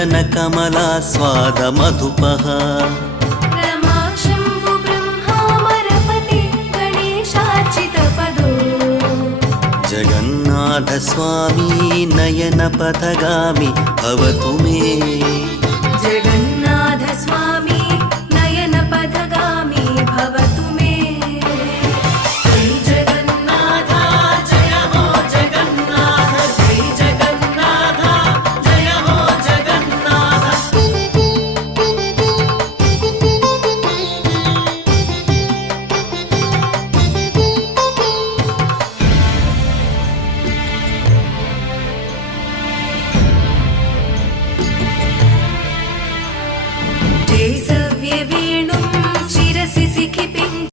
वदन कमलास्वाद मधुपः रमा शम्भु ब्रह्मामरपति गणेशार्चितपदो जगन्नाथ स्वामी नयन पथगामी भवतु मे।